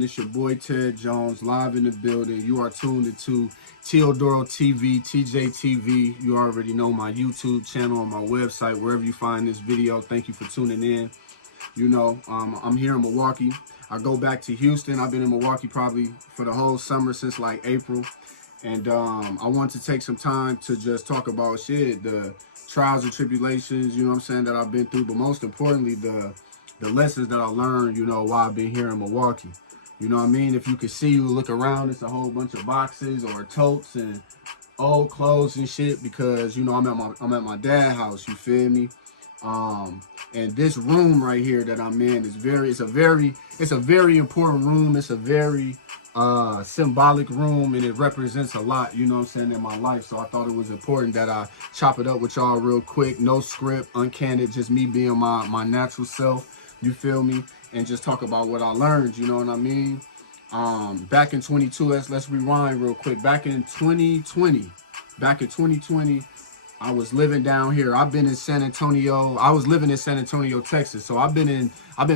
man? It's your boy Ted Jones, live in the building. You are tuned into Teodoro TV, TJTV. You already know my YouTube channel, on my website, wherever you find this video. Thank you for tuning in. You know, I'm here in Milwaukee. I go back to Houston. I've been in Milwaukee probably for the whole summer since like April. And I want to take some time to just talk about shit, the trials and tribulations, you know what I'm saying, that I've been through. But most importantly, the lessons that I learned, you know, while I've been here in Milwaukee. You know what I mean? If you can see, you look around, it's a whole bunch of boxes or totes and old clothes and shit, because, you know, I'm at my dad's house, you feel me? And this room right here that I'm in is it's a very important room. It's a very symbolic room, and it represents a lot, you know what I'm saying, in my life. So I thought it was important that I chop it up with y'all real quick. No script, uncandid, just me being my natural self. You feel me? And just talk about what I learned, you know what I mean? Back in 22, let's rewind real quick. Back in 2020, I was living down here. I've been in San Antonio. I was living in San Antonio, Texas. So I've been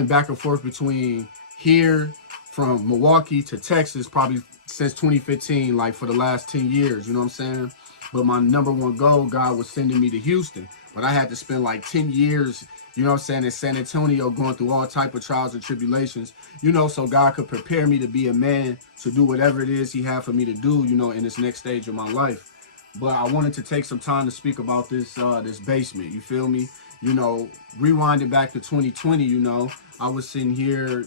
back and forth between here, from Milwaukee to Texas, probably since 2015, like for the last 10 years, you know what I'm saying? But my number one goal, God was sending me to Houston. But I had to spend like 10 years, you know what I'm saying, in San Antonio, going through all type of trials and tribulations, you know, so God could prepare me to be a man, to do whatever it is he had for me to do, you know, in this next stage of my life. But I wanted to take some time to speak about this basement, you feel me? You know, rewinding back to 2020, you know, I was sitting here,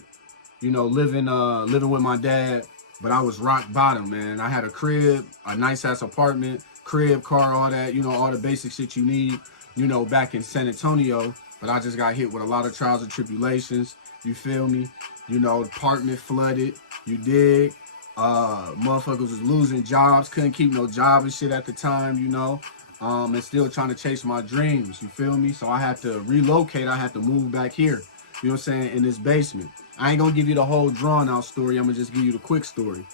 you know, living with my dad, but I was rock bottom, man. I had a crib, a nice ass apartment, crib, car, all that, you know, all the basic shit you need, you know, back in San Antonio. But I just got hit with a lot of trials and tribulations, you feel me? You know, apartment flooded, you dig? Motherfuckers was losing jobs, couldn't keep no job and shit at the time, you know, and still trying to chase my dreams, you feel me? So I had to relocate, I had to move back here, you know what I'm saying, in this basement. I ain't gonna give you the whole drawn out story, I'm gonna just give you the quick story.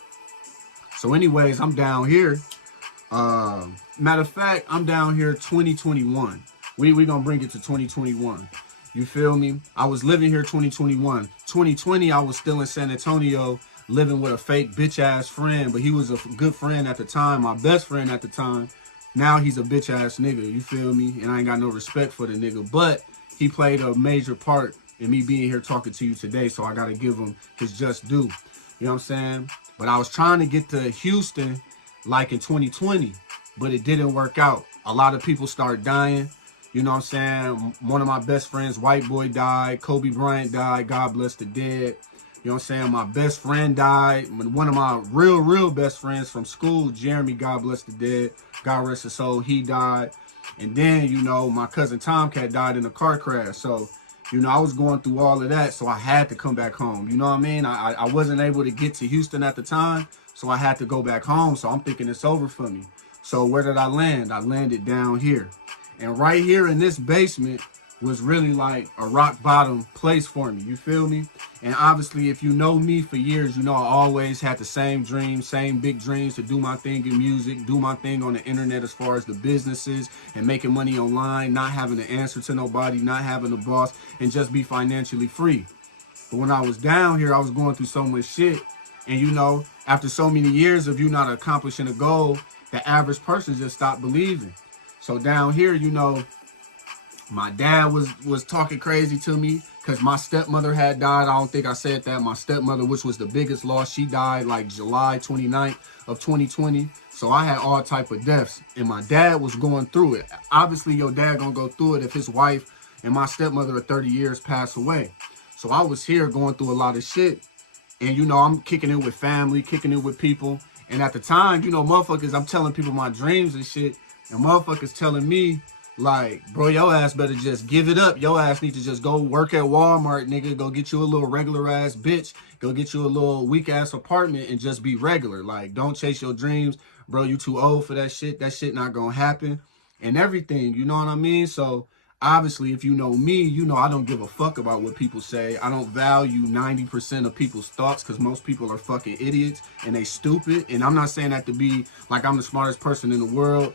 So anyways, I'm down here. Matter of fact, I'm down here 2021. We gonna bring it to 2021. You feel me? I was living here 2021. 2020, I was still in San Antonio, living with a fake bitch ass friend, but he was a good friend at the time, my best friend at the time. Now he's a bitch ass nigga, you feel me? And I ain't got no respect for the nigga, but he played a major part in me being here talking to you today, so I gotta give him his just due. You know what I'm saying? But I was trying to get to Houston like in 2020, but it didn't work out. A lot of people start dying. You know what I'm saying? One of my best friends, white boy, died. Kobe Bryant died. God bless the dead. You know what I'm saying? My best friend died. One of my real best friends from school, Jeremy, God bless the dead. God rest his soul, he died. And then, you know, my cousin Tomcat died in a car crash. So, you know, I was going through all of that, so I had to come back home. You know what I mean? I wasn't able to get to Houston at the time, so I had to go back home. So I'm thinking it's over for me. So where did I land? I landed down here. And right here in this basement was really like a rock bottom place for me, you feel me? And obviously, if you know me for years, you know I always had the same dreams, same big dreams, to do my thing in music, do my thing on the internet as far as the businesses and making money online, not having to answer to nobody, not having a boss, and just be financially free. But when I was down here, I was going through so much shit. And you know, after so many years of you not accomplishing a goal, the average person just stopped believing. So down here, you know, my dad was talking crazy to me because my stepmother had died. I don't think I said that. My stepmother, which was the biggest loss, she died like July 29th of 2020. So I had all type of deaths, and my dad was going through it. Obviously, your dad gonna go through it if his wife and my stepmother of 30 years pass away. So I was here going through a lot of shit. And, you know, I'm kicking it with family, kicking it with people. And at the time, you know, motherfuckers, I'm telling people my dreams and shit. And motherfuckers telling me, like, bro, your ass better just give it up. Your ass need to just go work at Walmart, nigga. Go get you a little regular ass bitch. Go get you a little weak ass apartment and just be regular. Like, don't chase your dreams. Bro, you too old for that shit. That shit not gonna happen. And everything, you know what I mean? So, obviously, if you know me, you know I don't give a fuck about what people say. I don't value 90% of people's thoughts because most people are fucking idiots and they stupid. And I'm not saying that to be like I'm the smartest person in the world.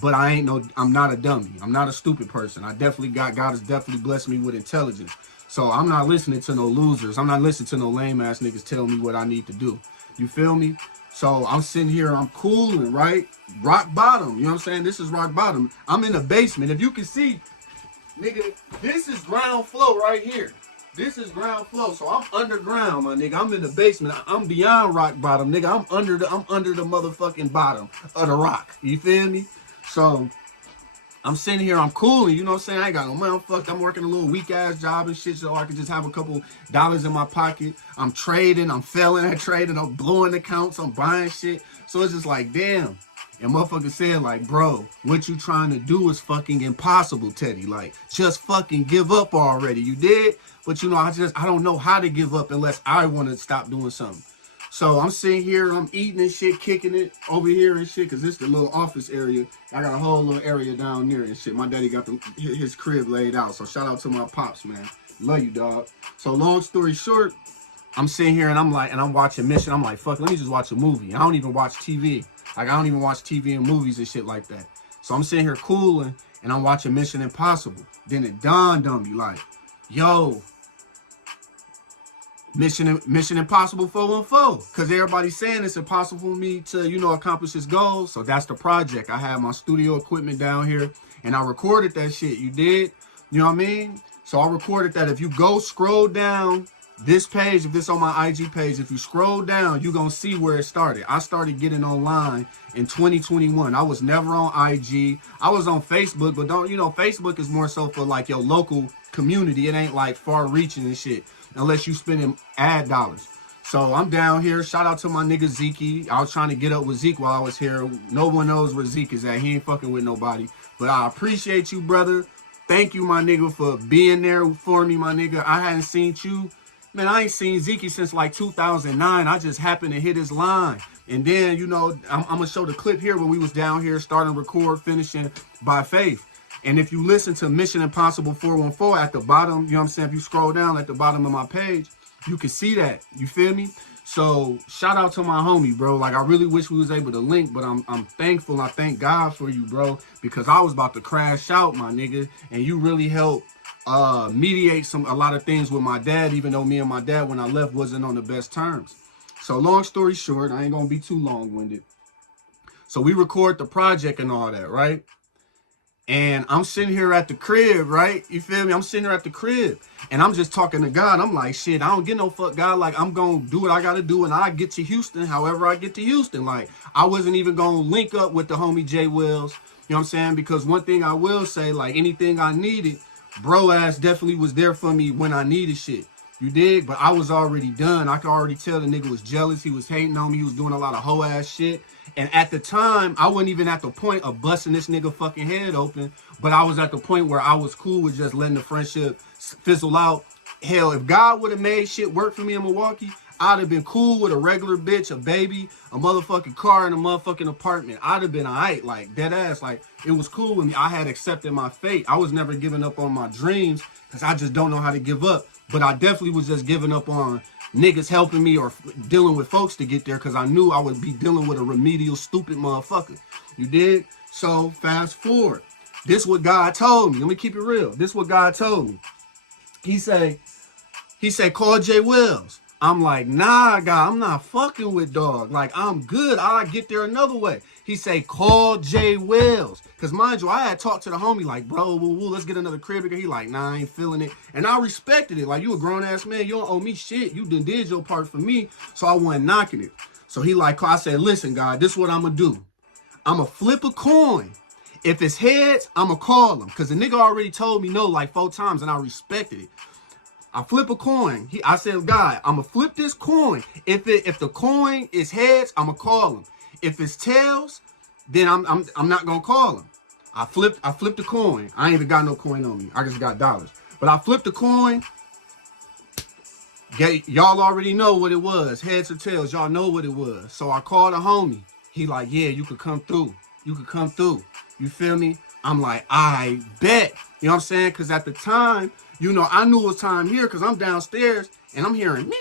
But I'm not a dummy. I'm not a stupid person. God has definitely blessed me with intelligence. So I'm not listening to no losers. I'm not listening to no lame ass niggas tell me what I need to do. You feel me? So I'm sitting here, I'm cooling, right? Rock bottom, you know what I'm saying? This is rock bottom. I'm in the basement. If you can see, nigga, this is ground floor right here. This is ground floor. So I'm underground, my nigga. I'm in the basement. I'm beyond rock bottom, nigga. I'm under the motherfucking bottom of the rock. You feel me? So I'm sitting here, I'm cooling, you know what I'm saying? I ain't got no motherfucker. I'm working a little weak ass job and shit so I can just have a couple dollars in my pocket. I'm trading, I'm failing at trading, I'm blowing accounts, I'm buying shit. So it's just like, damn. And motherfucker said, like, bro, what you trying to do is fucking impossible, Teddy. Like, just fucking give up already. You did? But you know, I don't know how to give up unless I want to stop doing something. So I'm sitting here, I'm eating and shit, kicking it over here and shit, because this is the little office area. I got a whole little area down there and shit. My daddy got his crib laid out. So shout out to my pops, man. Love you, dog. So long story short, I'm sitting here and I'm watching Mission. I'm like, fuck, let me just watch a movie. I don't even watch TV. Like, I don't even watch TV and movies and shit like that. So I'm sitting here cooling and I'm watching Mission Impossible. Then it dawned on me, like, yo, Mission Impossible 414, because everybody's saying it's impossible for me to, you know, accomplish this goal. So that's the project. I have my studio equipment down here and I recorded that shit. You did? You know what I mean? So I recorded that. If you go scroll down this page, if this on my IG page, if you scroll down, you're going to see where it started. I started getting online in 2021. I was never on IG. I was on Facebook, but don't, you know, Facebook is more so for like your local community. It ain't like far reaching and shit, unless you spending ad dollars. So I'm down here. Shout out to my nigga Zeke. I was trying to get up with Zeke while I was here. No one knows where Zeke is at. He ain't fucking with nobody. But I appreciate you, brother. Thank you, my nigga, for being there for me, my nigga. I hadn't seen you. Man, I ain't seen Zeke since like 2009. I just happened to hit his line. And then, you know, I'm going to show the clip here where we was down here starting record, finishing by faith. And if you listen to Mission Impossible 414 at the bottom, you know what I'm saying? If you scroll down at the bottom of my page, you can see that. You feel me? So shout out to my homie, bro. Like, I really wish we was able to link, but I'm thankful. I thank God for you, bro, because I was about to crash out, my nigga. And you really helped mediate a lot of things with my dad, even though me and my dad, when I left, wasn't on the best terms. So long story short, I ain't going to be too long-winded. So we record the project and all that, right? And I'm sitting here at the crib, right? You feel me? I'm sitting here at the crib and I'm just talking to God. I'm like, shit, I don't get no fuck, God. Like, I'm going to do what I got to do and I get to Houston however I get to Houston. Like, I wasn't even going to link up with the homie Jay Wells. You know what I'm saying? Because one thing I will say, like, anything I needed, bro ass definitely was there for me when I needed shit. You dig? But I was already done. I could already tell the nigga was jealous. He was hating on me. He was doing a lot of hoe ass shit. And at the time, I wasn't even at the point of busting this nigga fucking head open. But I was at the point where I was cool with just letting the friendship fizzle out. Hell, if God would have made shit work for me in Milwaukee, I'd have been cool with a regular bitch, a baby, a motherfucking car, and a motherfucking apartment. I'd have been alright, like, dead ass. Like, it was cool with me. I had accepted my fate. I was never giving up on my dreams because I just don't know how to give up. But I definitely was just giving up on niggas helping me or dealing with folks to get there because I knew I would be dealing with a remedial, stupid motherfucker. You dig? So, fast forward. This what God told me. Let me keep it real. This what God told me. He said, call Jay Wells. I'm like, nah, God, I'm not fucking with dog. Like, I'm good. I'll get there another way. He say, call Jay Wells. Because mind you, I had talked to the homie like, bro, let's get another crib. He like, nah, I ain't feeling it. And I respected it. Like, you a grown-ass man. You don't owe me shit. You done did your part for me. So I wasn't knocking it. So he like, I said, listen, God, this is what I'm going to do. I'm going to flip a coin. If it's heads, I'm going to call him. Because the nigga already told me no like 4 times, and I respected it. I flip a coin. I said, God, I'm gonna flip this coin. If the coin is heads, I'm gonna call him. If it's tails, then I'm not gonna call him. I flipped the coin. I ain't even got no coin on me. I just got dollars. But I flipped the coin. Y'all already know what it was. Heads or tails, y'all know what it was. So I called a homie. He like, yeah, you could come through. You could come through. You feel me? I'm like, I bet. You know what I'm saying? Because at the time, you know, I knew it was time here because I'm downstairs and I'm hearing me.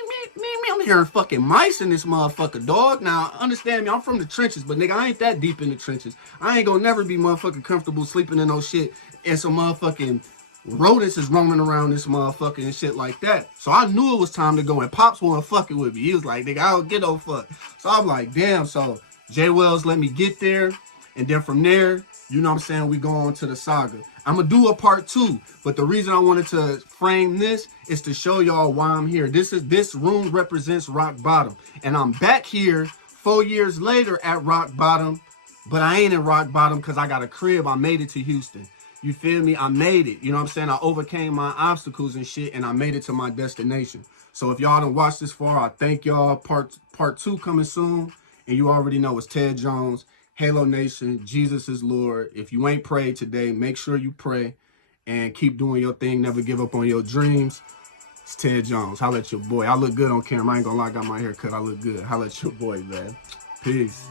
I'm hearing fucking mice in this motherfucker, dog. Now, understand me, I'm from the trenches, but nigga, I ain't that deep in the trenches. I ain't gonna never be motherfucking comfortable sleeping in no shit in some motherfucking rodents is roaming around this motherfucker and shit like that. So I knew it was time to go, and Pops wasn't fucking with me. He was like, nigga, I don't get no fuck. So I'm like, damn. So J Wells let me get there, and then from there, you know what I'm saying, we go on to the saga. I'm gonna do a part 2, but the reason I wanted to frame this is to show y'all why I'm here. This room represents rock bottom, and I'm back here 4 years later at rock bottom, but I ain't in rock bottom because I got a crib. I made it to Houston. You feel me? I made it. You know what I'm saying? I overcame my obstacles and shit, and I made it to my destination. So if y'all done watched this far, I thank y'all. Part 2 coming soon, and you already know it's Ted Jones. Halo Nation, Jesus is Lord. If you ain't prayed today, make sure you pray and keep doing your thing. Never give up on your dreams. It's Ted Jones. Holla at your boy. I look good on camera. I ain't gonna lie, I got my hair cut. I look good. Holla at your boy, man. Peace.